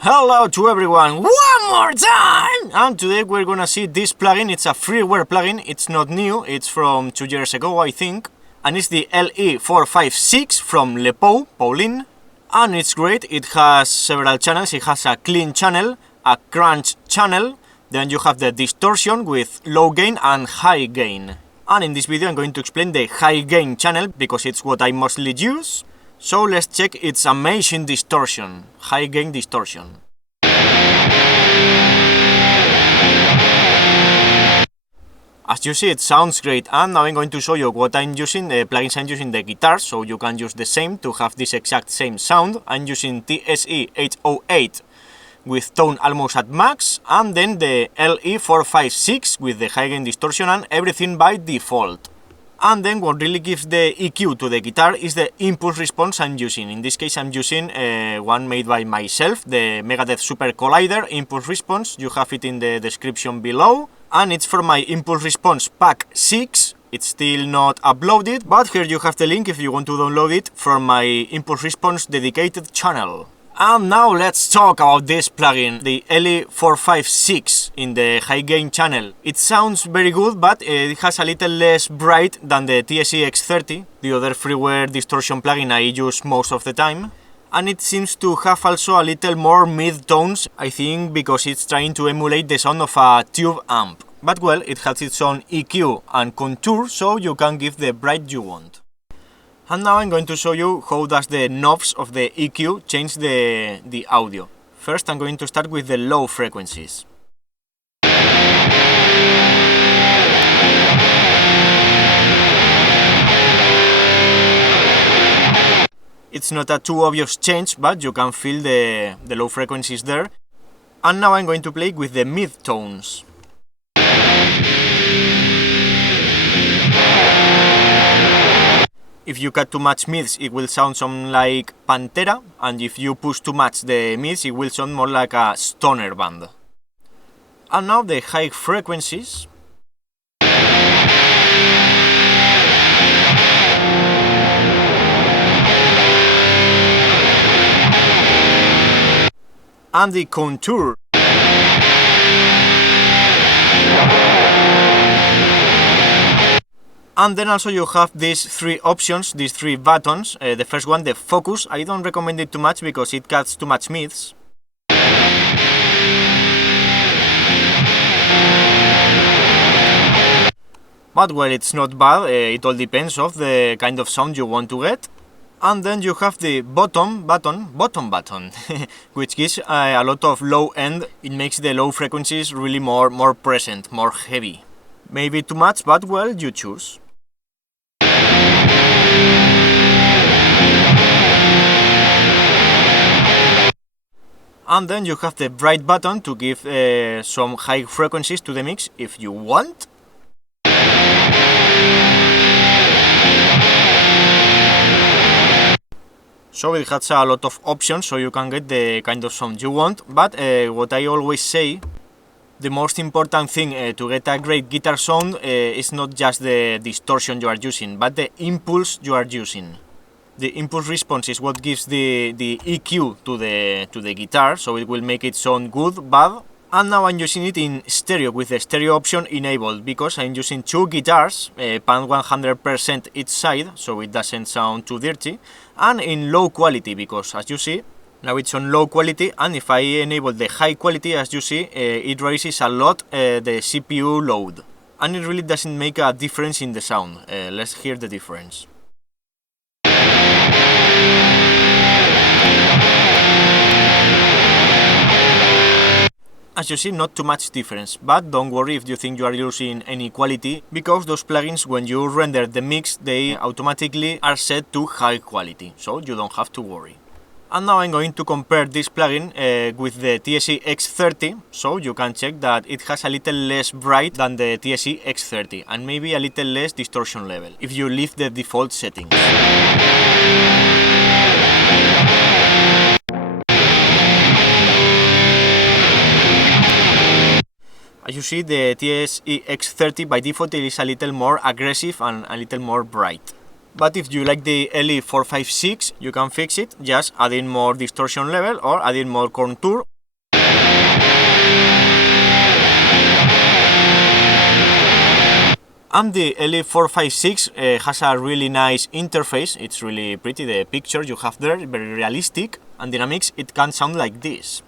Hello to everyone, one more time! And today we're gonna see this plugin. It's a freeware plugin, it's not new, it's from 2 years ago I think. And it's the LE456 from Pauline. And it's great, it has several channels, it has a clean channel, a crunch channel, then you have the distortion with low gain and high gain. And in this video I'm going to explain the high gain channel because it's what I mostly use. So let's check its amazing distortion, high gain distortion. As you see, it sounds great, and now I'm going to show you what I'm using, the plugins I'm using the guitar, so you can use the same to have this exact same sound. I'm using TSE X30 with tone almost at max, and then the LE456 with the high gain distortion and everything by default. And then what really gives the EQ to the guitar is the impulse response I'm using. In this case I'm using one made by myself, the Megadeth Super Collider impulse response. You have it in the description below. And it's for my impulse response pack 6. It's still not uploaded, but here you have the link if you want to download it from my impulse response dedicated channel. And now let's talk about this plugin, the LE456 in the high gain channel. It sounds very good, but it has a little less bright than the TSE X30, the other freeware distortion plugin I use most of the time. And it seems to have also a little more mid-tones, I think because it's trying to emulate the sound of a tube amp. But well, it has its own EQ and contour, so you can give the bright you want. And now I'm going to show you how does the knobs of the EQ change the audio. First I'm going to start with the low frequencies. It's not a too obvious change, but you can feel the low frequencies there. And now I'm going to play with the mid-tones. If you cut too much mids, it will sound something like Pantera, and if you push too much the mids, it will sound more like a stoner band. And now the high frequencies. And the contour. And then also you have these three options, these three buttons. The first one, the focus. I don't recommend it too much because it cuts too much mids. But well, it's not bad, it all depends of the kind of sound you want to get. And then you have the bottom button, which gives a lot of low end. It makes the low frequencies really more present, more heavy. Maybe too much, but well, you choose. And then you have the bright button to give some high frequencies to the mix if you want. So it has a lot of options, so you can get the kind of sound you want. But what I always say, the most important thing to get a great guitar sound is not just the distortion you are using, but the impulse you are using. The impulse response is what gives the EQ to the guitar, so it will make it sound good, bad. And now I'm using it in stereo with the stereo option enabled because I'm using two guitars, pan 100% each side, so it doesn't sound too dirty, and in low quality because as you see, now it's on low quality, and if I enable the high quality, as you see, it raises a lot the CPU load. And it really doesn't make a difference in the sound. Let's hear the difference. As you see, not too much difference, but don't worry if you think you are using any quality, because those plugins, when you render the mix, they automatically are set to high quality, so you don't have to worry. And now I'm going to compare this plugin with the TSE X30, so you can check that it has a little less bright than the TSE X30, and maybe a little less distortion level, if you leave the default settings. As you see, the TSE X30 by default is a little more aggressive and a little more bright. But if you like the LE456, you can fix it just adding more distortion level or adding more contour. And the LE456 has a really nice interface. It's really pretty, the picture you have there, very realistic. And dynamics, it can sound like this.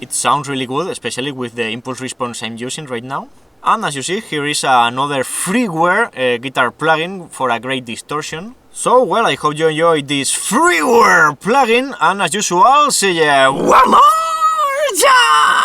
It sounds really good, especially with the impulse response I'm using right now. And as you see, here is another freeware guitar plugin for a great distortion. So, well, I hope you enjoyed this freeware plugin, and as usual, see ya one more time!